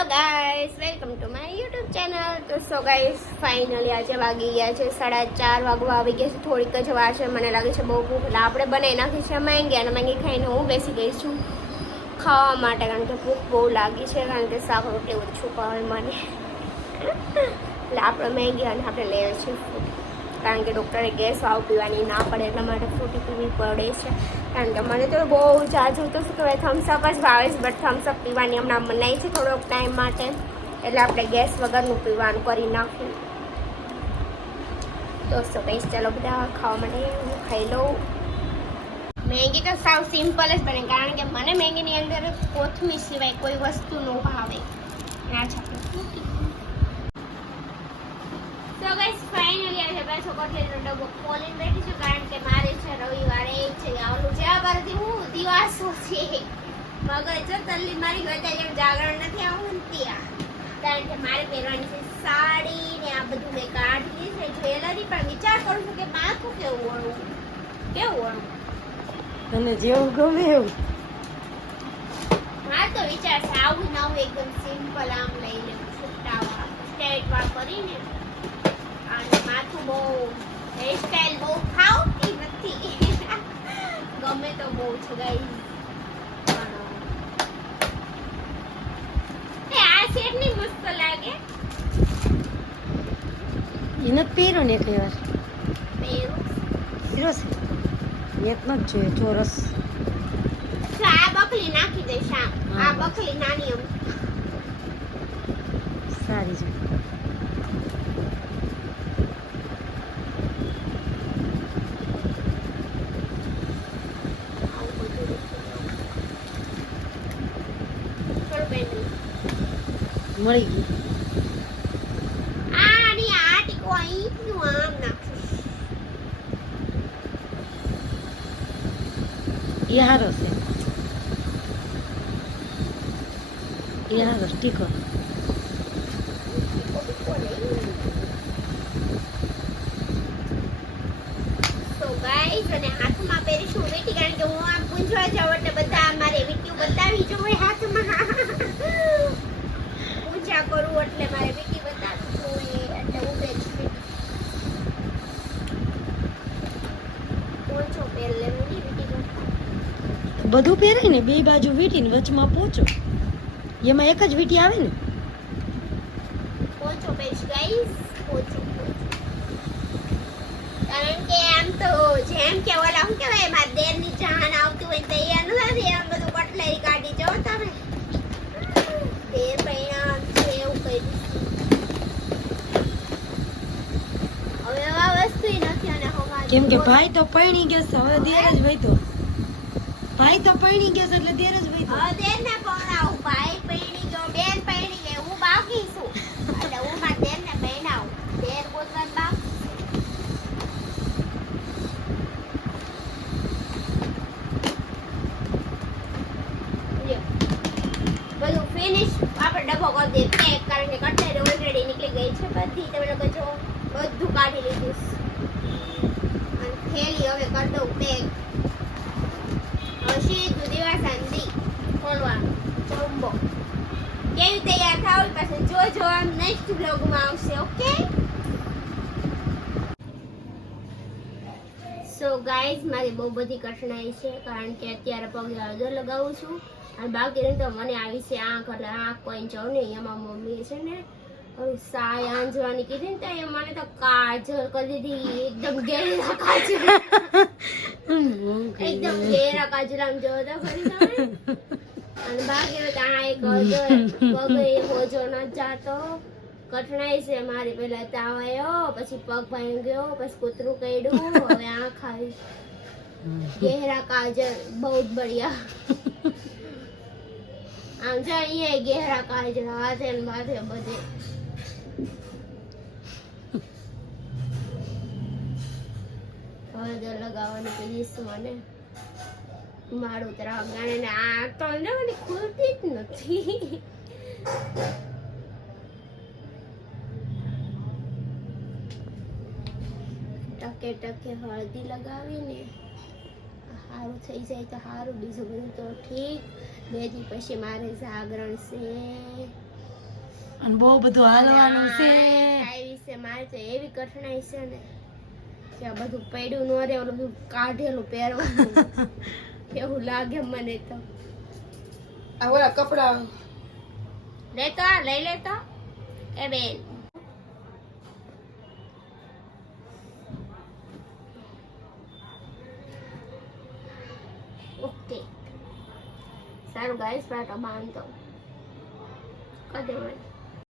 Hello guys welcome to my YouTube channel તો so guys finally આજે વાગી ગયા છે. સાડા ચાર વાગવા આવી ગયા છે. થોડીક જ વાર છે. મને લાગે છે બહુ ભૂખ. આપણે બનાવી નાખી છે મેંગી અને મેંગી ખાઈને હું બેસી ગઈ છું ખાવા માટે, કારણ કે ભૂખ બહુ લાગી છે, કારણ કે શાક રોટલી ઓછું ભાવે મને. એટલે આપણે મેંગી અને આપણે લઈએ છે ફ્રૂટ કારણ કે ડૉક્ટરે ગેસ વાવ પીવાની ના પડે એટલા માટે ફ્રૂટી પીવી પડે છે. કારણ કે મને તો બહુ જાજુ તો શું કહેવાય થમ્સઅપ જ ભાવે છે બટ થમ્સઅપ પીવાની હમણાં મનાય છે થોડોક ટાઈમ માટે. એટલે આપણે ગેસ વગરનું પીવાનું કરી નાખ્યું દોસ્તો કહીશ ચાલો બધા ખાવા માટે હું ખાઈ લઉં. મેગી તો સાવ સિમ્પલ જ બને, કારણ કે મને મેગીની અંદર કોથમીર સિવાય કોઈ વસ્તુ ન ભાવે. ના છે આપણે ફ્રૂટી તો ગાઈસ ફાઇનલી આજે પાછો કોટલેટનો ડબ્બો ખોલીને બેઠી છું કારણ કે મારે છે રવિવારે એક છે કે છે. જ્યાં બારથી હું દિવાસો છે. મગજ જો તલ્લી મારી ગતા જેમ જાગરણ નથી આવું ત્યાં. કારણ કે મારે પહેરવાની છે સાડી ને આ બધું મેં કાઢી છે. જ્વેલરી પણ વિચાર કરું છું કે માથું કેવું ઓળવું કેવું ઓળવું તને જેવું ગમે એવું. હા તો વિચાર છે આવું નવું એકદમ સિમ્પલ આમ લઈ લેવું છુટ્ટાવા સ્ટેટ વાળ કરીને. અને માથું બહુ હેરસ્ટાઈલ બહુ ખાવતી નથી ગમે તો બહુ છે ગાઈઝની મસ્ત લાગે એને પહેરો ને એક વાર પહેરું હીરો છે. એક નો જ જોઈએ ચોરસ. આ બકલી નાખી દઈશ આ બકલી નાની એમ. સારી છે આવું બધું થોડું પહેરી મળી ગયું. આ એ હારો છે. એ હારો ટીકો. તો ગાઈસ અને હાથમાં પહેરીશું વીંટી કારણ કે હું આમ પૂંજવા જાઉં એટલે બધા મારે વીંટીઓ બતાવી જોઈએ હાથમાં. પૂજા એટલે મારે વીંટી બતાવવી જોઈએ એટલે હું પહેરીશ વીંટી પહેર લેવાની વીંટી બધું પહેરાય ને બે બાજુ વીટીને વચમાં પહોંચો એમાં એક જ વીટી આવે ને? પોંચો પહેરીશ ગાઈસ પોંચો પોંચો. કારણ કે આમ તો જેમ કે ઓલા શું કહેવાય મારા દેરની જાણ આવતી હોય તૈયાર નથી એમ બધું કટલેરી કાઢી જાઓ તમે દેર પૈણા છે એવું કહી હવે આ વસ્તુ નથી અને હવા કેમ કે ભાઈ તો પરણી ગયો છે, હવે દેર જ વૈતો ભાઈ તો પરણી ગયો છે, એટલે દેર જ વૈતો હવે દેર ને પૈણાવું ભાઈ પરણી ગયો, બેન પરણી ગઈ, હું બાકી છું. એટલે હું મારા દેર ને પૈણાવું દેર ગોતવાનું બાકી બધું ફિનિશ આપણે ડબ્બો કરી દઈએ. પેક કારણ કે ઓલરેડી નીકળી ગઈ છે બધી. તમે લોકો જો, બધું કાઢી લીધું થેલી હવે કરી દઉં પેક હવે સીધું દિવાસાંદી ખોલવાનું જમ્બો. કેવી તૈયાર થાવ પાછું જોજો આમ નેક્સ્ટ બ્લોગમાં આવશે ઓકે સો ગાઈઝ મારી બહુ બધી કઠણાઈ છે, કારણ કે અત્યારે પગે હળદર લગાવું છું. અને બાકી તો મને આવી છે આંખ એટલે આંખ કોઈ જાઉં નહીં, એમાં મમ્મી છે ને સાય આંજવાની કીધી ને તો મને તો કાજલ કરી દીધી. એકદમ ગેરા કાજલ. એકદમ ઘેરા કાજરામ જોવો તો ખરી તમે. અને બાકી ત્યાં એક પગ એ હોજો ન જાતો. કઠણાઈ છે મારી પેલા તાવ આવ્યો પછી પગ ભાંગ્યો પછી કૂતરું કઈડું હવે આંખ આવી. ગહેરા કાજલ બહુ જ બઢિયા. આમ લગાવવાની કીધીશ મને મારું તરફ ગાને ને આ તો ને મને ખુલતી જ નથી. ટકે ટકે હળદી લગાવીને. સારું થઈ જાય તો સારું બીજું બધું તો ઠીક. બે દી પછી મારે જાગરણ છે. અને બહુ બધું હાલવાનું છે. આવી છે મારે તો એવી કઠણાઈ છે ને કે આ બધું પડ્યું ન રહે ઓલું બધું કાઢેલું પહેરવાનું. એવું લાગે મને તો. આ ઓલા કપડા. લેતો આ લઈ લેતો એ બેન. ઓકે. સારું ગાઈસ પાટો બાંધતો કદી મને